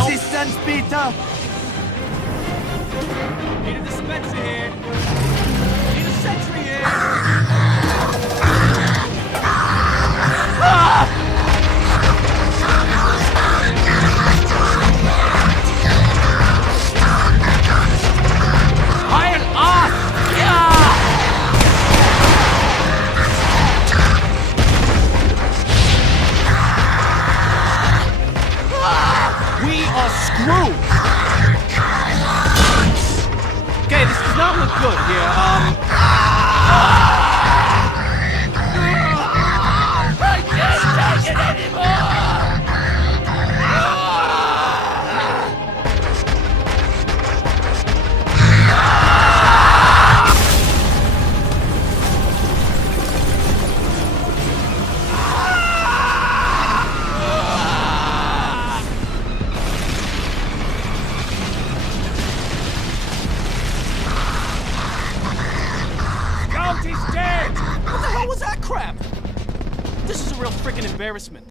help? Assistance, Peter! Need a dispenser here. Need a sentry here. Iron off! We are screwed! Okay, this does not look good here. I can't take it anymore! Scout, he's dead! What the hell was that crap? This is a real freaking embarrassment.